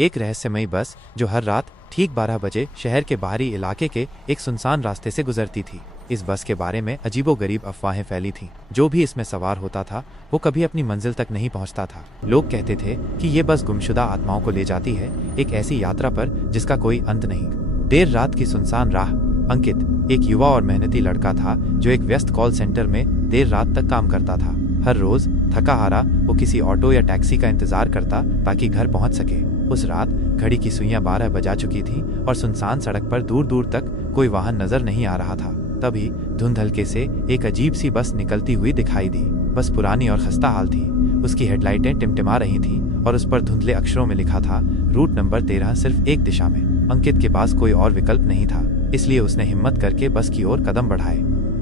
एक रहस्यमयी बस जो हर रात ठीक 12 बजे शहर के बाहरी इलाके के एक सुनसान रास्ते से गुजरती थी। इस बस के बारे में अजीबोगरीब अफवाहें फैली थीं। जो भी इसमें सवार होता था वो कभी अपनी मंजिल तक नहीं पहुंचता था। लोग कहते थे कि ये बस गुमशुदा आत्माओं को ले जाती है, एक ऐसी यात्रा पर जिसका कोई अंत नहीं। देर रात की सुनसान राह। अंकित एक युवा और मेहनती लड़का था जो एक व्यस्त कॉल सेंटर में देर रात तक काम करता था। हर रोज थका हारा वो किसी ऑटो या टैक्सी का इंतजार करता ताकि घर पहुंच सके। उस रात घड़ी की सुइयां 12 बजा चुकी थी और सुनसान सड़क पर दूर दूर तक कोई वाहन नजर नहीं आ रहा था। तभी धुंध हल्के से एक अजीब सी बस निकलती हुई दिखाई दी। बस पुरानी और खस्ता हाल थी। उसकी हेडलाइटें टिमटिमा रही थीं और उस पर धुंधले अक्षरों में लिखा था रूट नंबर 13 सिर्फ एक दिशा में। अंकित के पास कोई और विकल्प नहीं था, इसलिए उसने हिम्मत करके बस की ओर कदम बढ़ाए।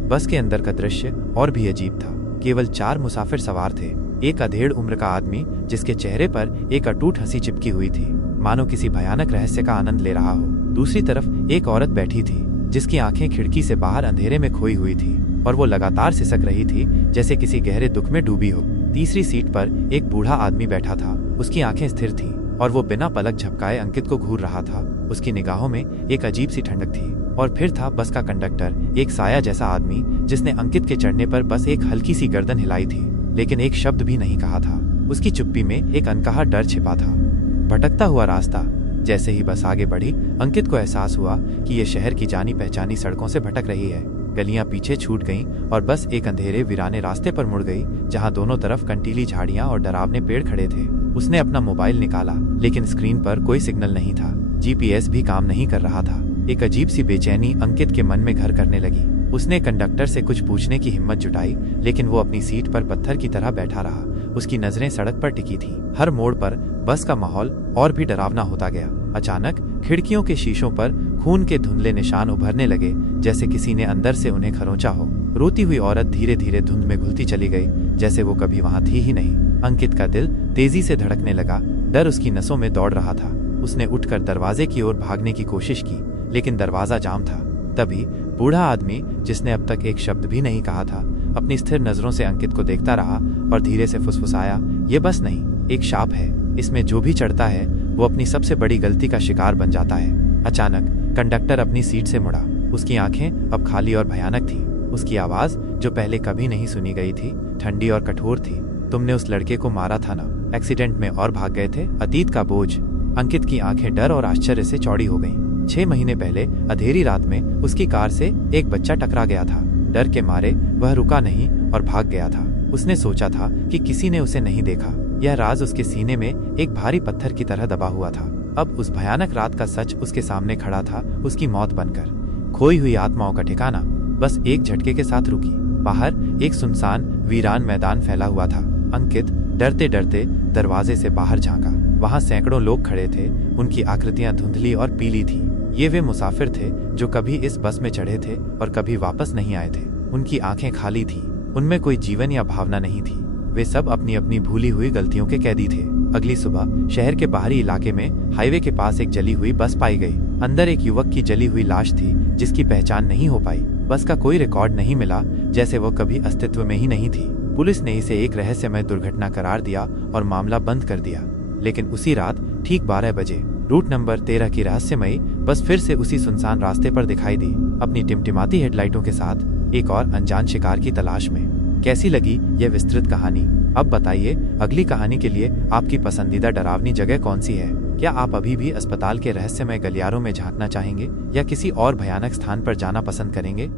बस के अंदर का दृश्य और भी अजीब था। केवल 4 मुसाफिर सवार थे। एक अधेड़ उम्र का आदमी जिसके चेहरे पर एक अटूट हंसी चिपकी हुई थी, मानो किसी भयानक रहस्य का आनंद ले रहा हो। दूसरी तरफ एक औरत बैठी थी जिसकी आंखें खिड़की से बाहर अंधेरे में खोई हुई थी और वो लगातार सिसक रही थी जैसे किसी गहरे दुख में डूबी हो। तीसरी सीट पर एक बूढ़ा आदमी बैठा था। उसकी आंखें स्थिर थीं और वो बिना पलक झपकाए अंकित को घूर रहा था। उसकी निगाहों में एक अजीब सी ठंडक थी। और फिर था बस का कंडक्टर, एक साया जैसा आदमी जिसने अंकित के चढ़ने पर बस एक हल्की सी गर्दन हिलाई थी, लेकिन एक शब्द भी नहीं कहा था। उसकी चुप्पी में एक अनकहा डर छिपा था। भटकता हुआ रास्ता। जैसे ही बस आगे बढ़ी, अंकित को एहसास हुआ कि ये शहर की जानी पहचानी सड़कों से भटक रही है। गलियां पीछे छूट गईं और बस एक अंधेरे वीराने रास्ते पर मुड़ गई जहां दोनों तरफ कंटीली झाड़ियां और डरावने पेड़ खड़े थे। उसने अपना मोबाइल निकाला, लेकिन स्क्रीन पर कोई सिग्नल नहीं था। जीपीएस भी काम नहीं कर रहा था। एक अजीब सी बेचैनी अंकित के मन में घर करने लगी। उसने कंडक्टर से कुछ पूछने की हिम्मत जुटाई, लेकिन वो अपनी सीट पर पत्थर की तरह बैठा रहा। उसकी नजरें सड़क पर टिकी थीं। हर मोड़ पर बस का माहौल और भी डरावना होता गया। अचानक खिड़कियों के शीशों पर खून के धुंधले निशान उभरने लगे, जैसे किसी ने अंदर से उन्हें खरोंचा हो। रोती हुई औरत धीरे धीरे धुंध में घुलती चली गई, जैसे वो कभी वहां थी ही नहीं। अंकित का दिल तेजी से धड़कने लगा। डर उसकी नसों में दौड़ रहा था। उसने उठकर दरवाजे की ओर भागने की कोशिश की, लेकिन दरवाजा जाम था। तभी बूढ़ा आदमी, जिसने अब तक एक शब्द भी नहीं कहा था, अपनी स्थिर नजरों से अंकित को देखता रहा और धीरे से फुसफुसाया, ये बस नहीं, एक शाप है। इसमें जो भी चढ़ता है वो अपनी सबसे बड़ी गलती का शिकार बन जाता है। अचानक कंडक्टर अपनी सीट से मुड़ा। उसकी आंखें अब खाली और भयानक थीं। उसकी आवाज, जो पहले कभी नहीं सुनी गई थी, ठंडी और कठोर थी। तुमने उस लड़के को मारा था ना? एक्सीडेंट में और भाग गए थे? अतीत का बोझ। अंकित की आंखें डर और आश्चर्य से चौड़ी हो गईं। 6 महीने पहले अंधेरी रात में उसकी कार से एक बच्चा टकरा गया था। डर के मारे वह रुका नहीं और भाग गया था। उसने सोचा था कि किसी ने उसे नहीं देखा। यह राज उसके सीने में एक भारी पत्थर की तरह दबा हुआ था। अब उस भयानक रात का सच उसके सामने खड़ा था, उसकी मौत बनकर। खोई हुई आत्माओं का ठिकाना बस एक झटके के साथ रुकी। बाहर एक सुनसान वीरान मैदान फैला हुआ था। अंकित डरते डरते दरवाजे से बाहर झांका। वहां सैकड़ों लोग खड़े थे। उनकी आकृतियां धुंधली और पीली थी। ये वे मुसाफिर थे जो कभी इस बस में चढ़े थे और कभी वापस नहीं आए थे। उनकी आंखें खाली थीं। उनमें कोई जीवन या भावना नहीं थी। वे सब अपनी अपनी भूली हुई गलतियों के कैदी थे। अगली सुबह शहर के बाहरी इलाके में हाईवे के पास एक जली हुई बस पाई गई। अंदर एक युवक की जली हुई लाश थी जिसकी पहचान नहीं हो पाई। बस का कोई रिकॉर्ड नहीं मिला, जैसे वो कभी अस्तित्व में ही नहीं थी। पुलिस ने इसे एक रहस्यमय दुर्घटना करार दिया और मामला बंद कर दिया। लेकिन उसी रात ठीक 12 बजे रूट नंबर 13 की रहस्यमयी बस फिर से उसी सुनसान रास्ते पर दिखाई दी, अपनी टिमटिमाती हेडलाइटों के साथ, एक और अनजान शिकार की तलाश में। कैसी लगी यह विस्तृत कहानी? अब बताइए, अगली कहानी के लिए आपकी पसंदीदा डरावनी जगह कौन सी है? क्या आप अभी भी अस्पताल के रहस्यमय गलियारों में झांकना चाहेंगे या किसी और भयानक स्थान पर जाना पसंद करेंगे?